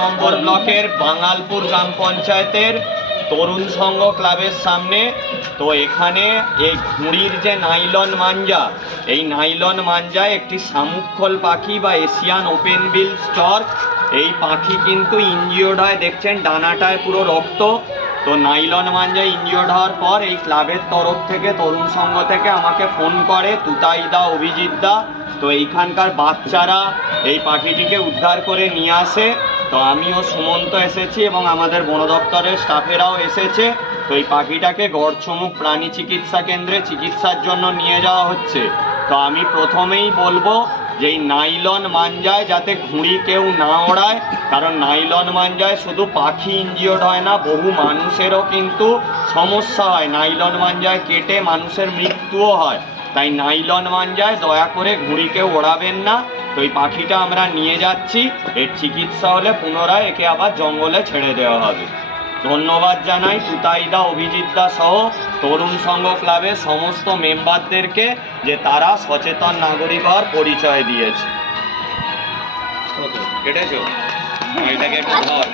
নম্বর ব্লকের বাঙালপুর গ্রাম পঞ্চায়েতের তরুণ সংঘ ক্লাবের সামনে। তো এখানে এই ঘুড়ির যে নাইলন মাঞ্জা, এই নাইলন মাঞ্জায় একটি শামুকখোল পাখি বা এশিয়ান ওপেন বিল স্টর্ক, এই পাখি কিন্তু ইনজিওর্ড হয়, দেখছেন ডানাটায় পুরো রক্ত। তো নাইলন মাঞ্জা ইনজিওর্ড হওয়ার পর এই ক্লাবের তরফ থেকে, তরুণ সংঘ থেকে আমাকে ফোন করে তুতাইদা, অভিজিৎদা। তো এইখানকার বাচ্চারা এই পাখিটিকে উদ্ধার করে নিয়ে আসে। তো আমিও সুমন্ত এসেছি এবং আমাদের বন দপ্তরের স্টাফেরাও এসেছে। তো এই পাখিটাকে গড়চমুখ প্রাণী চিকিৎসা কেন্দ্রে চিকিৎসার জন্য নিয়ে যাওয়া হচ্ছে। তো আমি প্রথমেই বলবো যে এই নাইলন মাঞ্জায় যাতে ঘুড়ি কেউ না ওড়ায়, কারণ নাইলন মাঞ্জায় শুধু পাখি ইনজিওর্ড হয় না, বহু মানুষেরও কিন্তু সমস্যা হয়। নাইলন মাঞ্জায় কেটে মানুষের মৃত্যুও হয়। তাই নাইলন মাঞ্জায় দয়া করে ঘুড়ি কেউ ওড়াবেন না। তো এই পাখিটা আমরা নিয়ে যাচ্ছি, এর চিকিৎসা হলে পুনরায় একে আবার জঙ্গলে ছেড়ে দেওয়া হবে। ধন্যবাদ জানাই তুতাইদা, অভিজিৎদা সহ তরুণ সংঘ ক্লাবের সমস্ত মেম্বারদেরকে, যে তারা সচেতন নাগরিক হওয়ার পরিচয় দিয়েছে। কেটেছো? এটাকে একটু ধর।